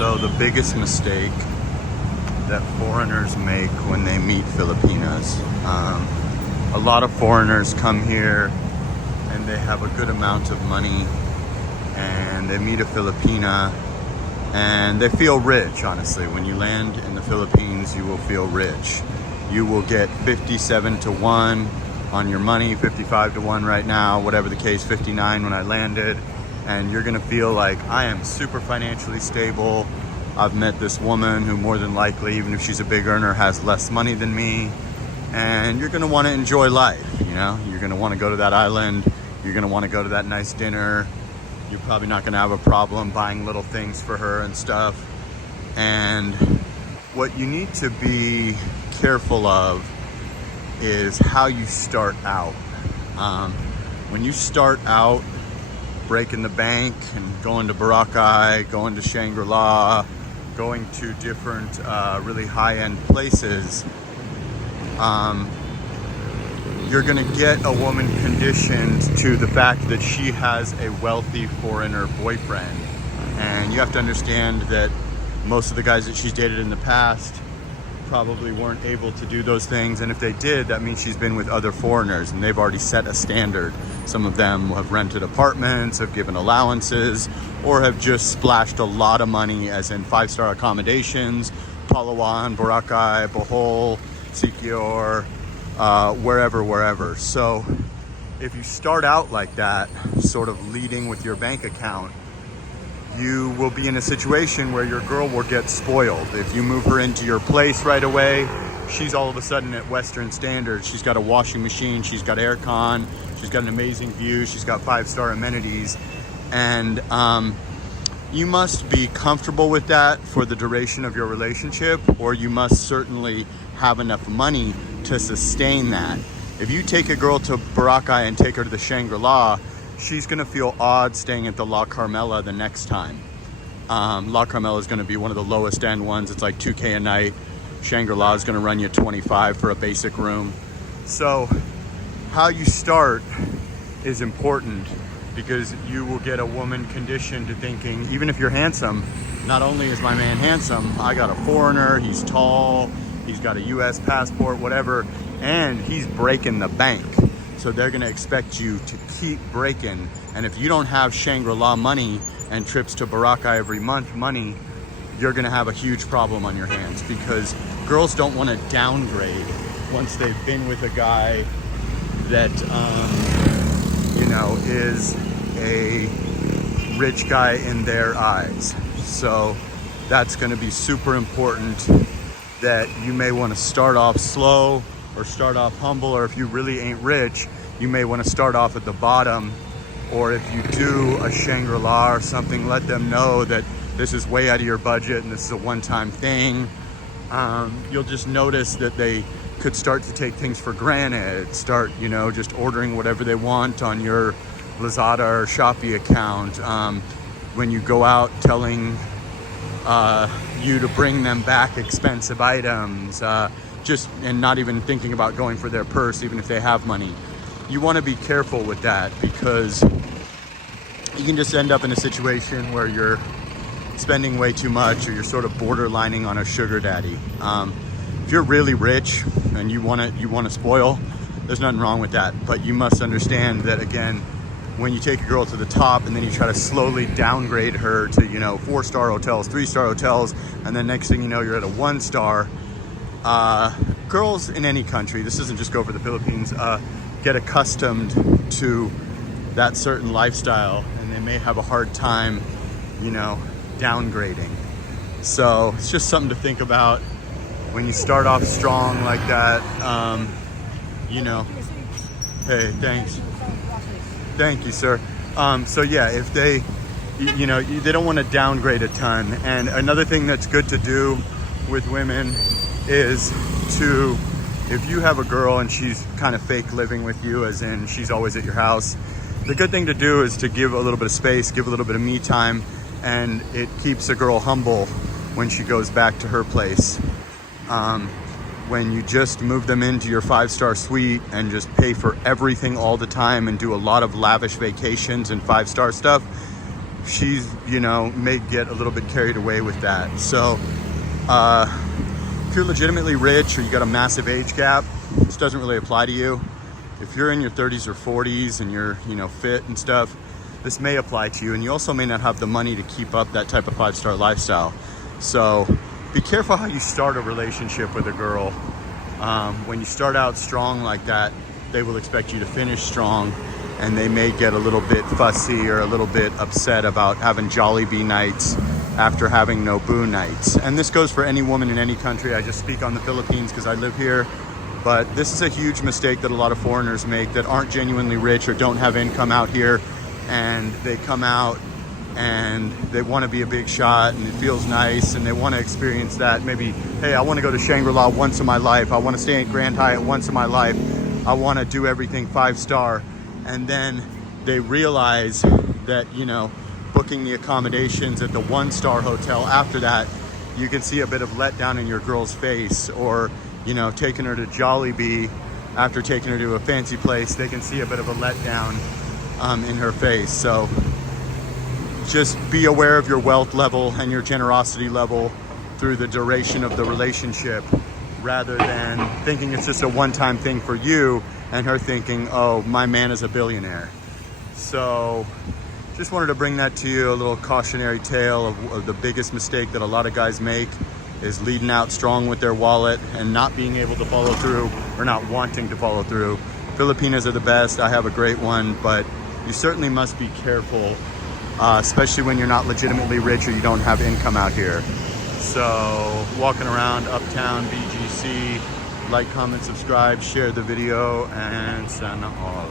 So the biggest mistake that foreigners make when they meet Filipinas. A lot of foreigners come here and they have a good amount of money and they meet a Filipina and they feel rich, honestly. When you land in the Philippines, you will feel rich. You will get 57 to 1 on your money, 55 to 1 right now, whatever the case, 59 when I landed. And you're gonna feel like I am super financially stable. I've met this woman who more than likely, even if she's a big earner, has less money than me. And you're gonna wanna enjoy life, you know? You're gonna wanna go to that island. You're gonna wanna go to that nice dinner. You're probably not gonna have a problem buying little things for her and stuff. And what you need to be careful of is how you start out. When you start out breaking the bank and going to Boracay, going to Shangri-La, going to different really high-end places, you're gonna get a woman conditioned to the fact that she has a wealthy foreigner boyfriend. And you have to understand that most of the guys that she's dated in the past probably weren't able to do those things, and if they did, that means she's been with other foreigners and they've already set a standard. Some of them have rented apartments, have given allowances, or have just splashed a lot of money, as in 5-star accommodations, Palawan, Boracay, Bohol, Siquijor, wherever. So if you start out like that, sort of leading with your bank account, you will be in a situation where your girl will get spoiled. If you move her into your place right away, she's all of a sudden at Western standards. She's got a washing machine, she's got aircon, she's got an amazing view, she's got 5-star amenities. And you must be comfortable with that for the duration of your relationship, or you must certainly have enough money to sustain that. If you take a girl to Boracay and take her to the Shangri-La, she's gonna feel odd staying at the La Carmela the next time. La Carmela is gonna be one of the lowest end ones. It's like $2K a night. Shangri-La is gonna run you 25 for a basic room. So how you start is important, because you will get a woman conditioned to thinking, even if you're handsome, not only is my man handsome, I got a foreigner, he's tall, he's got a US passport, whatever, and he's breaking the bank. So they're gonna expect you to keep breaking. And if you don't have Shangri-La money and trips to Boracay every month money, you're gonna have a huge problem on your hands, because girls don't wanna downgrade once they've been with a guy that, you know, is a rich guy in their eyes. So that's gonna be super important, that you may wanna start off slow or start off humble, or if you really ain't rich, you may want to start off at the bottom. Or if you do a Shangri-La or something, let them know that this is way out of your budget and this is a one-time thing. You'll just notice that they could start to take things for granted, start, you know, just ordering whatever they want on your Lazada or Shopee account. When you go out, telling you to bring them back expensive items, and not even thinking about going for their purse, even if they have money. You want to be careful with that, because you can just end up in a situation where you're spending way too much, or you're sort of borderlining on a sugar daddy. If you're really rich and you want to spoil, there's nothing wrong with that. But you must understand that, again, when you take a girl to the top and then you try to slowly downgrade her to, you know, 4-star hotels, 3-star hotels, and then next thing you know, you're at a 1-star. Girls in any country, this doesn't just go for the Philippines, get accustomed to that certain lifestyle, and they may have a hard time, you know, downgrading. So it's just something to think about when you start off strong like that. You know, hey, thanks. Thank you, sir. So yeah, if they, you know, they don't want to downgrade a ton. And another thing that's good to do with women is to, if you have a girl and she's kind of fake living with you, as in she's always at your house, the good thing to do is to give a little bit of space, give a little bit of me time, and it keeps a girl humble when she goes back to her place. When you just move them into your 5-star suite and just pay for everything all the time and do a lot of lavish vacations and 5-star stuff, she's, you know, may get a little bit carried away with that. So if you're legitimately rich or you got a massive age gap, this doesn't really apply to you. If you're in your 30s or 40s and you're, you know, fit and stuff, this may apply to you. And you also may not have the money to keep up that type of 5-star lifestyle. So be careful how you start a relationship with a girl. When you start out strong like that, they will expect you to finish strong, and they may get a little bit fussy or a little bit upset about having Jollibee nights after having no boo nights. And this goes for any woman in any country. I just speak on the Philippines because I live here. But this is a huge mistake that a lot of foreigners make that aren't genuinely rich or don't have income out here. And they come out and they want to be a big shot and it feels nice and they want to experience that. Maybe, hey, I want to go to Shangri-La once in my life. I want to stay at Grand Hyatt once in my life. I want to do everything 5-star. And then they realize that, you know, booking the accommodations at the 1-star hotel after that, you can see a bit of letdown in your girl's face. Or, you know, taking her to Jollibee after taking her to a fancy place, they can see a bit of a letdown in her face. So just be aware of your wealth level and your generosity level through the duration of the relationship, rather than thinking it's just a one-time thing for you and her thinking, oh, my man is a billionaire. So just wanted to bring that to you, a little cautionary tale of the biggest mistake that a lot of guys make is leading out strong with their wallet and not being able to follow through or not wanting to follow through. Filipinas are the best. I have a great one, but you certainly must be careful, especially when you're not legitimately rich or you don't have income out here. So walking around uptown BGC, like, comment, subscribe, share the video, and sana all.